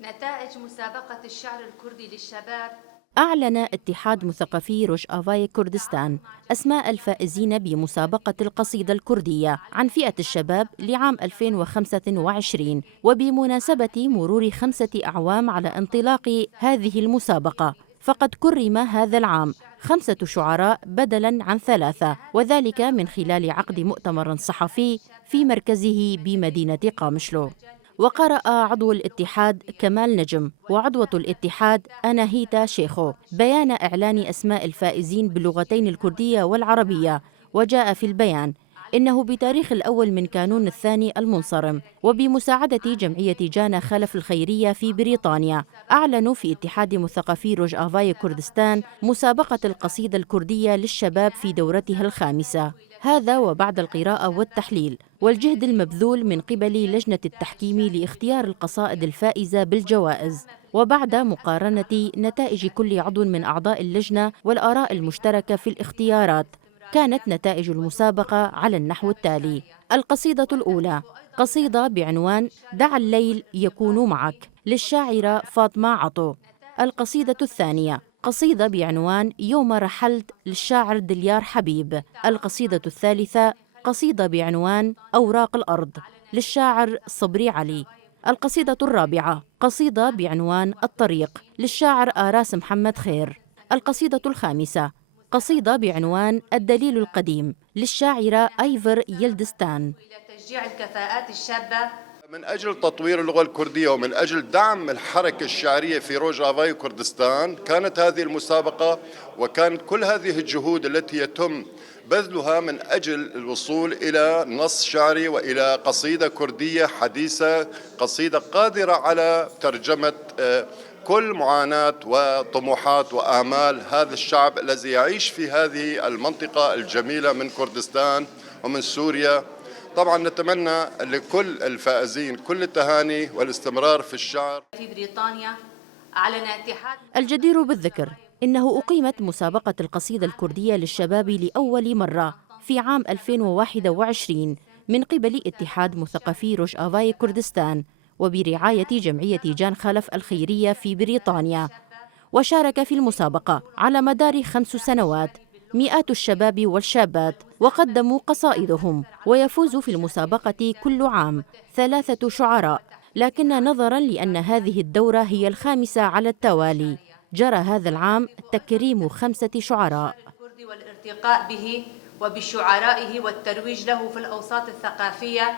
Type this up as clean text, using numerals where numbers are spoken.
نتائج مسابقة الشعر الكردي للشباب. أعلن اتحاد مثقفي روجافاي كردستان أسماء الفائزين بمسابقة القصيدة الكردية عن فئة الشباب لعام 2025، وبمناسبة مرور 5 أعوام على انطلاق هذه المسابقة، فقد كرم هذا العام 5 شعراء بدلاً عن 3، وذلك من خلال عقد مؤتمر صحفي في مركزه بمدينة قامشلو. وقرأ عضو الاتحاد كمال نجم وعضوة الاتحاد أناهيتا شيخو بيان إعلان أسماء الفائزين باللغتين الكردية والعربية، وجاء في البيان إنه بتاريخ الأول من كانون الثاني المنصرم وبمساعدة جمعية جانا خلف الخيرية في بريطانيا، أعلنوا في اتحاد مثقفي روجافاي كردستان مسابقة القصيدة الكردية للشباب في دورتها الخامسة، هذا وبعد القراءة والتحليل والجهد المبذول من قبل لجنة التحكيم لاختيار القصائد الفائزة بالجوائز، وبعد مقارنة نتائج كل عضو من أعضاء اللجنة والآراء المشتركة في الاختيارات، كانت نتائج المسابقة على النحو التالي: القصيدة الأولى قصيدة بعنوان دع الليل يكون معك للشاعرة فاطمة عطو. القصيدة الثانية قصيدة بعنوان يوم رحلت للشاعر دليار حبيب. القصيدة الثالثة قصيدة بعنوان أوراق الأرض للشاعر صبري علي. القصيدة الرابعة قصيدة بعنوان الطريق للشاعر آراس محمد خير. القصيدة الخامسة قصيدة بعنوان الدليل القديم للشاعرة أيفر يلدستان. تشجيع الكفاءات الشابة من أجل تطوير اللغة الكردية ومن أجل دعم الحركة الشعرية في روجافاي كردستان كانت هذه المسابقة، وكانت كل هذه الجهود التي يتم بذلها من أجل الوصول إلى نص شعري وإلى قصيدة كردية حديثة، قصيدة قادرة على ترجمة كل معاناة وطموحات وآمال هذا الشعب الذي يعيش في هذه المنطقة الجميلة من كردستان ومن سوريا. طبعا نتمنى لكل الفائزين كل التهاني والاستمرار في الشعر. في بريطانيا أعلن اتحاد. الجدير بالذكر إنه أقيمت مسابقة القصيدة الكردية للشباب لأول مرة في عام 2021 من قبل اتحاد مثقفي روجافاي كردستان وبرعاية جمعية جان خلف الخيرية في بريطانيا، وشارك في المسابقة على مدار 5 سنوات مئات الشباب والشابات وقدموا قصائدهم، ويفوز في المسابقة كل عام 3 شعراء، لكن نظراً لأن هذه الدورة هي الخامسة على التوالي جرى هذا العام تكريم 5 شعراء. والارتقاء به وبشعرائه والترويج له في الأوساط الثقافية